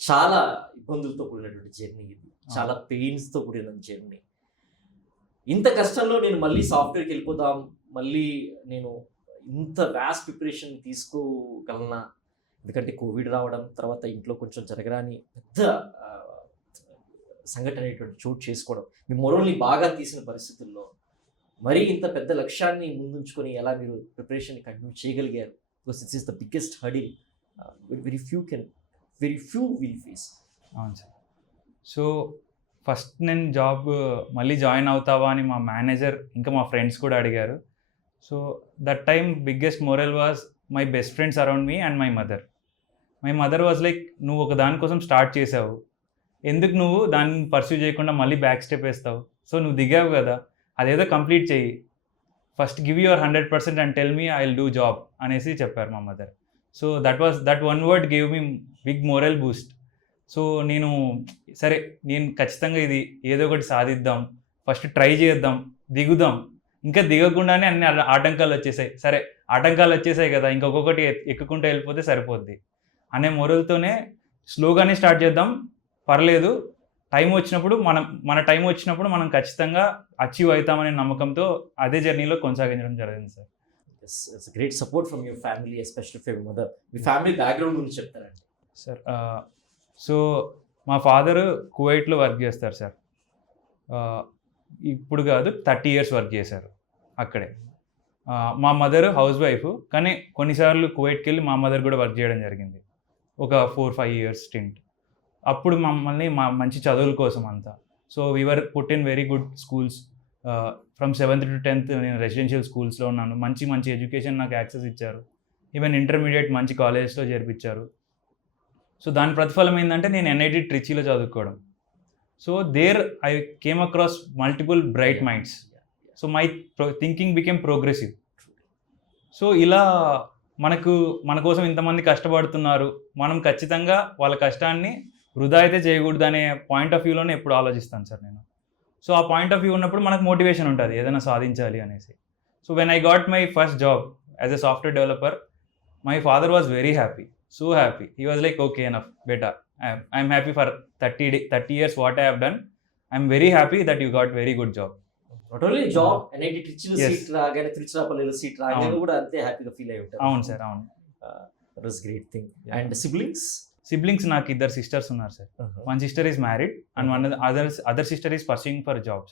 చాలా ఇబ్బందులతో కూడినటువంటి జర్నీ ఇది. చాలా పెయిన్స్‌తో కూడిన జర్నీ. ఇంత కష్టంలో నేను మళ్ళీ సాఫ్ట్‌వేర్‌కి వెళ్ళిపోదాం, మళ్ళీ నేను ఇంత వాస్ట్ ప్రిపరేషన్ తీసుకోగలనా? ఎందుకంటే కోవిడ్ రావడం, తర్వాత ఇంట్లో కొంచెం జరగరాని పెద్ద సంఘటన అనేటువంటి చోటు చేసుకోవడం, మీ మొరల్ని బాగా తీసిన పరిస్థితుల్లో మరీ ఇంత పెద్ద లక్ష్యాన్ని ముందుంచుకొని ఎలా మీరు ప్రిపరేషన్‌ని కంటిన్యూ చేయగలిగారు? Because this is the biggest hurdle very few will face. అవును సార్. సో ఫస్ట్ నేను జాబ్ మళ్ళీ జాయిన్ అవుతావా అని మా మేనేజర్ ఇంకా మా ఫ్రెండ్స్ కూడా అడిగారు. So that time biggest moral was my best friends around me and my mother. My mother was like, నువ్వు ఒక దానికోసం స్టార్ట్ చేసావు, ఎందుకు నువ్వు దాన్ని పర్స్యూ చేయకుండా మళ్ళీ బ్యాక్ స్టెప్ వేస్తావు? సో నువ్వు దిగావు కదా, అదేదో కంప్లీట్ చెయ్యి, first give your 100% and tell me I will do job అనేసి చెప్పారు మా మదర్. So that one word gave me big moral boost. So నేను సరే, నేను ఖచ్చితంగా ఇది ఏదో ఒకటి సాధిద్దాం, ఫస్ట్ ట్రై చేద్దాం, దిగుదాం. ఇంకా దిగకుండానే అన్ని ఆటంకాలు వచ్చేసాయి. సరే, ఆటంకాలు వచ్చేసాయి కదా, ఇంకొకటి ఎక్కుకుంటూ వెళ్ళిపోతే సరిపోద్ది అనే మొరల్తోనే స్లోగానే స్టార్ట్ చేద్దాం, పర్లేదు, టైం వచ్చినప్పుడు మన టైం వచ్చినప్పుడు మనం ఖచ్చితంగా అచీవ్ అవుతామనే నమ్మకంతో అదే జర్నీలో కొనసాగించడం జరిగింది sir. It's great support from your family, especially from your mother. Me family background గురించి చెప్తారండి సార్? సో మా ఫాదరు కువైట్లో వర్క్ చేస్తారు సార్. ఇప్పుడు కాదు, 30 years వర్క్ చేశారు అక్కడే. మా మదర్ హౌస్ వైఫ్, కానీ కొన్నిసార్లు కువైట్కి వెళ్ళి మా మదర్ కూడా వర్క్ చేయడం జరిగింది, ఒక 4-5 years స్టింట్. అప్పుడు మమ్మల్ని మంచి చదువుల కోసం అంతా. So we're put in very good schools. From 7th to 10th నేను రెసిడెన్షియల్ స్కూల్స్లో ఉన్నాను. మంచి ఎడ్యుకేషన్ నాకు యాక్సెస్ ఇచ్చారు. ఈవెన్ ఇంటర్మీడియట్ మంచి కాలేజెస్లో చేర్పించారు. సో దాని ప్రతిఫలం ఏంటంటే నేను NIT ట్రిచీలో చదువుకోవడం. So there I came across multiple bright minds. So my thinking became progressive. So ఇలా మన కోసం ఇంతమంది కష్టపడుతున్నారు, మనం ఖచ్చితంగా వాళ్ళ కష్టాన్ని వృధా అయితే చేయకూడదు అనే పాయింట్ ఆఫ్ వ్యూలోనే ఎప్పుడు ఆలోచిస్తాను సార్ నేను. సో ఆ పాయింట్ ఆఫ్ వ్యూ ఉన్నప్పుడు మనకు మోటివేషన్ ఉంటుంది ఏదైనా సాధించాలి అనేసి. So when I got my first job as a software developer, my father was very happy, so happy. He was like, okay enough బేటా, I'm happy for 30 years what I have done, I'm very happy that you got very good job. Not only job, NIT ట్రిచీలో seat రాగానే, తిరుచిరాపల్లిలో seat రాగానే కూడా అంతే హ్యాపీగా feel అయ్యి ఉంటారు. అవును సార్, అవును. That was great thing. And siblings నాకు 2 sisters ఉన్నారు sir. One sister is married and one other sister is pursuing for jobs.